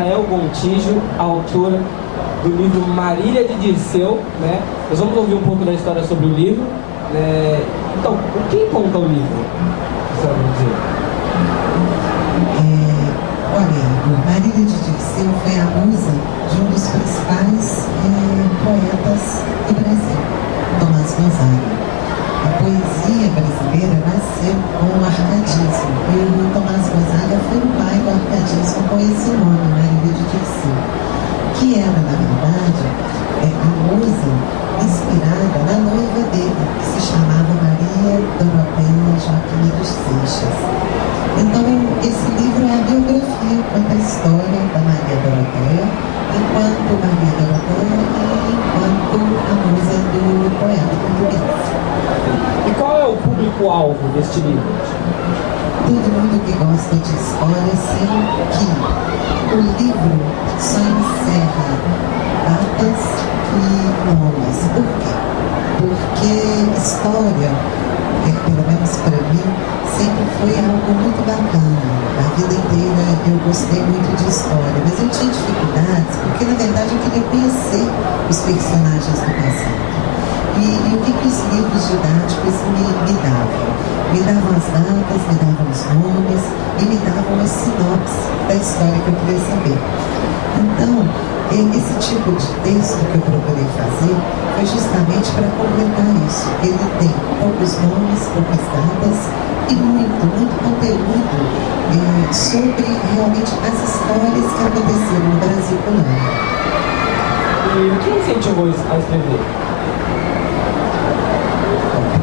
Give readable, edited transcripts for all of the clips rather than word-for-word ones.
Rafael Gontijo, autor do livro Marília de Dirceu, né? Nós vamos ouvir um pouco da história sobre o livro, né? Então, quem conta o livro? Olha, Marília de Dirceu foi a musa de um dos principais poetas do Brasil, Tomás Gonzaga. A poesia brasileira nasceu com o arcadismo, e o Tomás Gonzaga foi o pai do arcadismo com esse nome, Marília de Dirceu, que era, na verdade, a musa inspirada na noiva dele, que se chamava Maria Doroteia Joaquina dos Seixas. Então, esse livro é a biografia, conta a história da Maria Doroteia, enquanto Maria Doroteia e enquanto a musa do poeta português. E qual é o público-alvo deste livro? Todo mundo que gosta de história sabe que o livro só encerra datas e nomes. Por quê? Porque história, pelo menos para mim, sempre foi algo muito bacana. A vida inteira eu gostei muito de história, mas eu tinha dificuldades porque, na verdade, eu queria conhecer os personagens do passado. E o que os livros didáticos me davam? Me davam as datas, me davam os nomes e me davam a sinopse da história que eu queria saber. Então, esse tipo de texto que eu procurei fazer foi justamente para completar isso. Ele tem poucos nomes, poucas datas e muito conteúdo sobre realmente as histórias que aconteceram no Brasil colônia. E o que incentivou a escrever?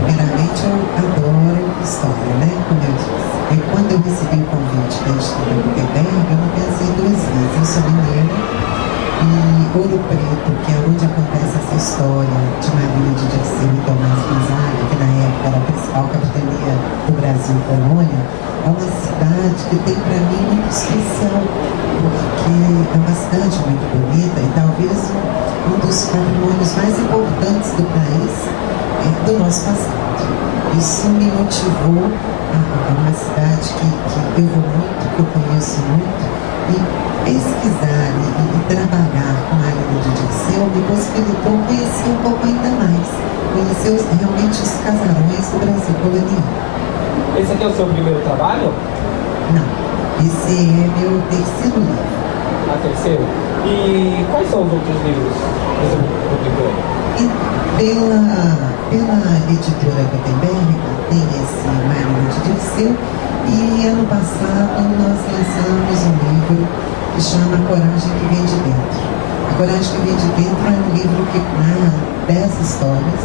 Primeiramente, eu adoro história, né? Como eu disse. E quando eu recebi o convite da Instituto Gutenberg, eu não pensei duas vezes. Eu sou mineira e Ouro Preto, que é onde acontece essa história de Marília de Dirceu e Tomás Gonzaga, que na época era a principal capitania do Brasil colônia, é uma cidade que tem para mim muito especial, porque é uma cidade muito bonita e talvez um dos patrimônios mais importantes do país, do nosso passado. Isso me motivou a uma cidade que eu vou muito, que eu conheço muito, e pesquisar e trabalhar com a Marília de Dirceu me possibilitou conhecer um pouco ainda mais, conhecer realmente os casarões do Brasil colonial. Esse aqui é o seu primeiro trabalho? Não, esse é meu terceiro livro. Terceiro? E quais são os outros livros que você publicou? Pela editora Gutenberg, tem esse Marília de Dirceu, e ano passado nós lançamos um livro que chama Coragem que Vem de Dentro. A Coragem que Vem de Dentro é um livro que narra 10 histórias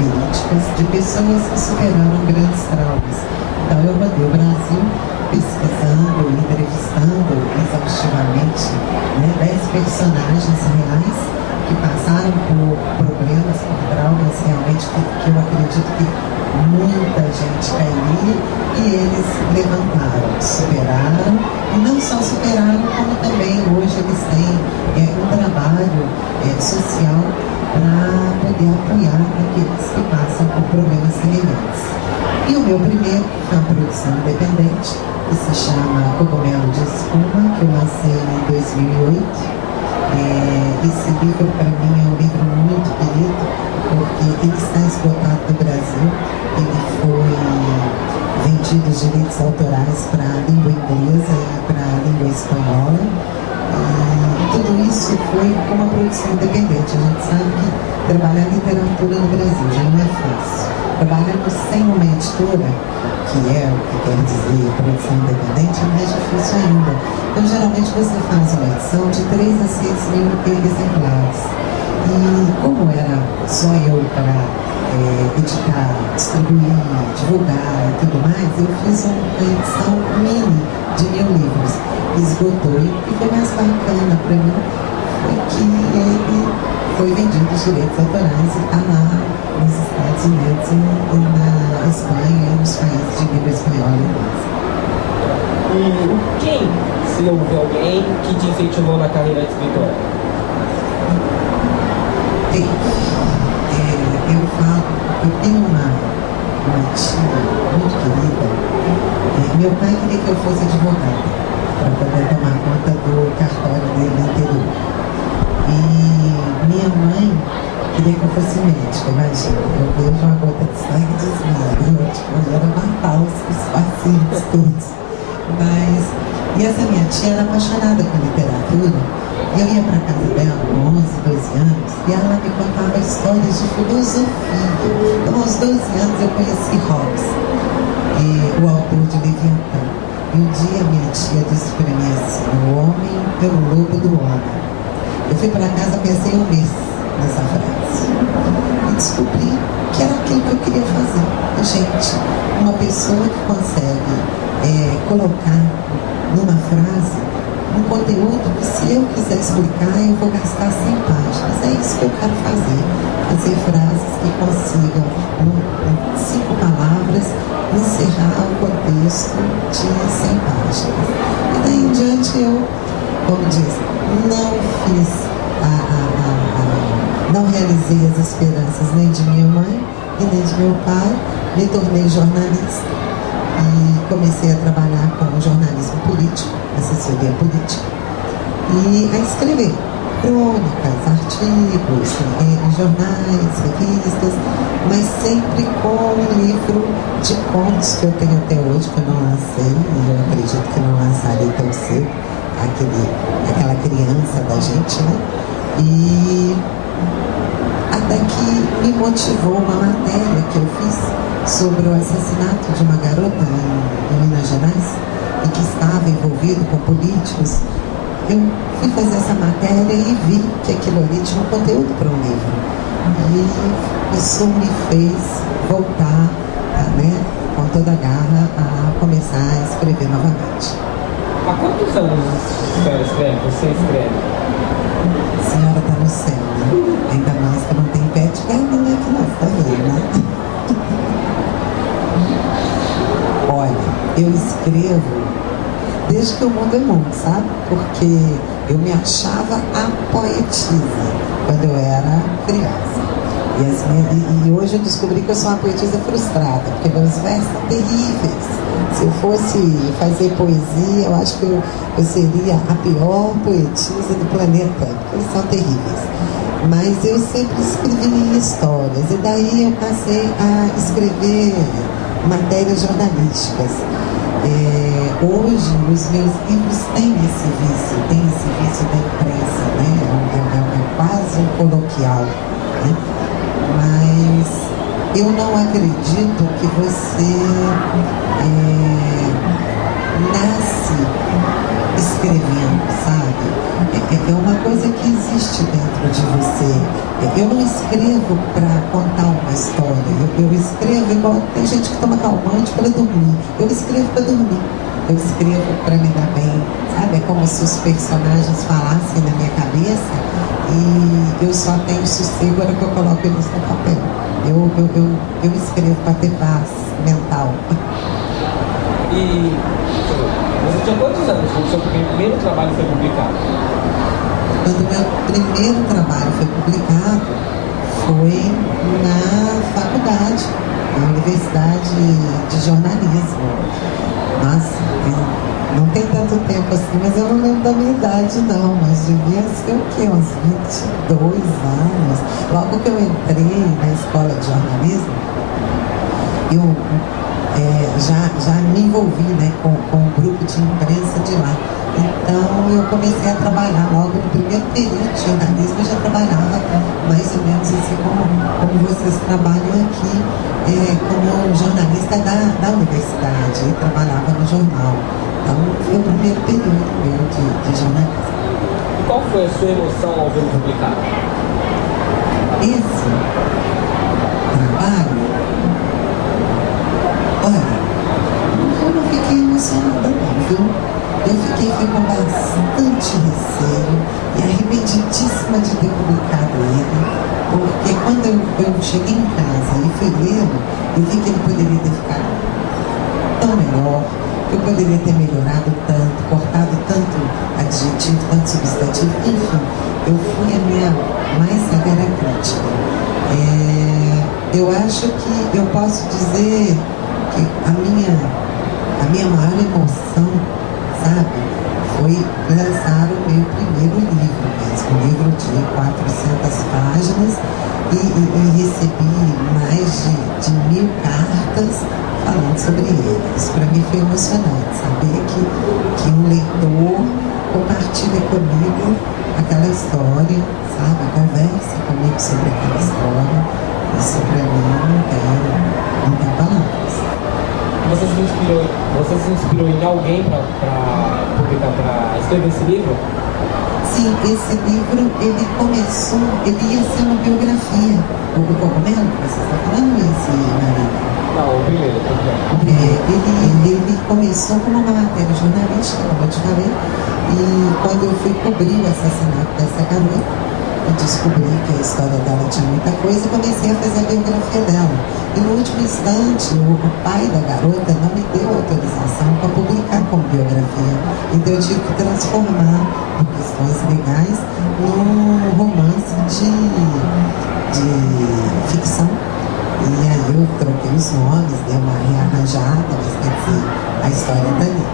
verídicas de pessoas que superaram grandes traumas. Então eu rodei o Brasil pesquisando, entrevistando exaustivamente 10 personagens reais que passaram por problemas, por traumas realmente que eu acredito que muita gente cairia e eles levantaram, superaram, e não só superaram, como também hoje eles têm um trabalho social para poder apoiar aqueles que passam por problemas semelhantes. E o meu primeiro é uma produção independente, que se chama Cogumelo de Espuma, que eu lancei em 2008. Esse livro, para mim, é um livro muito querido, porque ele está esgotado no Brasil. Ele foi vendido os direitos autorais para a língua inglesa e para a língua espanhola. Tudo isso foi com uma produção independente. A gente sabe que trabalhar literatura no Brasil já não é fácil. Trabalhando sem uma editora, que é o que quer dizer produção independente, é mais difícil ainda. Então, geralmente, você faz uma edição de 3 a 6 mil exemplares. E como era só eu para editar, distribuir, divulgar e tudo mais, eu fiz uma edição mini de 1000 livros. Esgotou. E o que foi mais bacana para mim foi que ele foi vendido os direitos autorais e está lá nos Estados Unidos e na Espanha e nos países de língua espanhola. E quem, se houve alguém, que te incentivou na carreira de escritora? Eu falo, eu tenho uma tia muito querida. Meu pai queria que eu fosse advogada. para poder tomar conta do cartório dele no interior. E minha mãe queria que eu fosse médica, imagina. Eu vejo uma gota de sangue e desmaio. Eu era matar os pacientes todos. E essa minha tia era apaixonada por literatura. E eu ia para casa dela com 11, 12 anos e ela me contava histórias de filosofia. Então, aos 12 anos eu conheci Hobbes, o autor de Leviatã. E um dia minha tia disse para mim assim: o homem é o lobo do homem. Eu fui para casa, pensei um mês nessa frase e descobri que era aquilo que eu queria fazer. Gente, uma pessoa que consegue colocar numa frase um conteúdo que, se eu quiser explicar, eu vou gastar 100 páginas. É isso que eu quero fazer. Fazer frases que consigam, em 5 palavras, encerrar o contexto de 100 páginas. E daí em diante eu, como diz, não realizei as esperanças nem de minha mãe e nem de meu pai. Me tornei jornalista e comecei a trabalhar com jornalismo político, assessoria política, e a escrever crônicas, artigos, jornais, revistas, mas sempre com um livro de contos que eu tenho até hoje, que eu não lancei, e eu acredito que não lançarei tão cedo, aquela criança da gente, né? E até que me motivou uma matéria que eu fiz sobre o assassinato de uma garota em Minas Gerais e que estava envolvido com políticos. Eu fui fazer essa matéria e vi que aquilo ali tinha um conteúdo para um livro. E isso me fez voltar, com toda a garra, a começar a escrever novamente. Há quantos anos você escreve? A senhora está no céu, né? Ainda mais que não tem pé de galinha né, que nós está vendo, né? Olha, eu escrevo desde que o mundo é mundo, sabe? Porque eu me achava a poetisa quando eu era criança. E hoje eu descobri que eu sou uma poetisa frustrada, porque meus versos são terríveis. Se eu fosse fazer poesia, eu acho que eu seria a pior poetisa do planeta, porque eles são terríveis. Mas eu sempre escrevi histórias, e daí eu passei a escrever matérias jornalísticas. Hoje, os meus livros têm esse vício da imprensa, né? É quase um coloquial, né? Mas eu não acredito que você nasce escrevendo, sabe? É uma coisa que existe dentro de você. Eu não escrevo para contar uma história. Eu escrevo igual tem gente que toma calmante para dormir. Eu escrevo para dormir. Eu escrevo para me dar bem, sabe? É como se os personagens falassem na minha cabeça e eu só tenho sossego na hora que eu coloco eles no papel. Eu escrevo para ter paz mental. E você tinha quantos anos quando o seu primeiro trabalho foi publicado? Quando o meu primeiro trabalho foi publicado, foi na faculdade, na Universidade de Jornalismo. Nossa, não tem tanto tempo assim, mas eu não lembro da minha idade não, mas devia ser o quê? Uns 22 anos. Logo que eu entrei na escola de jornalismo, eu já me envolvi, né, com um grupo de imprensa de lá. Então eu comecei a trabalhar logo no primeiro período de jornalismo. Eu já trabalhava mais ou menos assim como vocês trabalham aqui, como jornalista da universidade, e trabalhava no jornal. Então foi o primeiro período meu de jornalismo. E qual foi a sua emoção ao ver publicado? Esse trabalho, olha, eu não fiquei emocionada não, viu? Eu fiquei com bastante receio e arrependidíssima de ter publicado ele, porque quando eu cheguei em casa e fui lê-lo, eu vi que ele poderia ter ficado tão melhor, que eu poderia ter melhorado tanto, cortado tanto adjetivo, tanto substantivo, enfim, eu fui a minha mais severa crítica. Eu acho que eu posso dizer que a minha maior emoção, sabe, foi lançar o meu primeiro livro mesmo, um livro de 400 páginas, e recebi mais de 1000 cartas falando sobre ele. Isso para mim foi emocionante, saber que um leitor compartilha comigo aquela história, sabe? Conversa comigo sobre aquela história. Isso para mim não tem palavras. Você se inspirou em alguém para publicar, para escrever esse livro? Sim, esse livro, ele ia ser uma biografia. O cogumelo que você está falando, esse Maria? Não, o primeiro. Ele começou como uma matéria jornalística, como eu te falei, e quando eu fui cobrir o assassinato dessa garota, eu descobri que a história dela tinha muita coisa e comecei a fazer a biografia dela. E no último instante, o pai da garota não me deu autorização para publicar como biografia. Então eu tive que transformar, por questões legais, num romance de ficção. E aí eu troquei os nomes, dei uma rearranjada, mas quer dizer, a história está ali.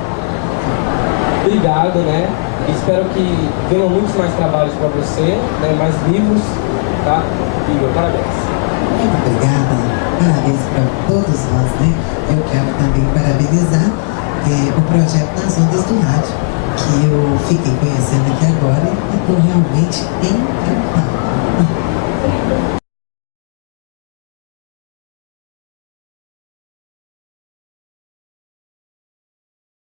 Obrigado, né? Espero que venham muitos mais trabalhos para você, né? Mais livros, tá? Igor, parabéns. Muito obrigada. Parabéns para todos nós, né? Eu quero também parabenizar o projeto Nas Ondas do Rádio, que eu fiquei conhecendo aqui agora e estou realmente encantada.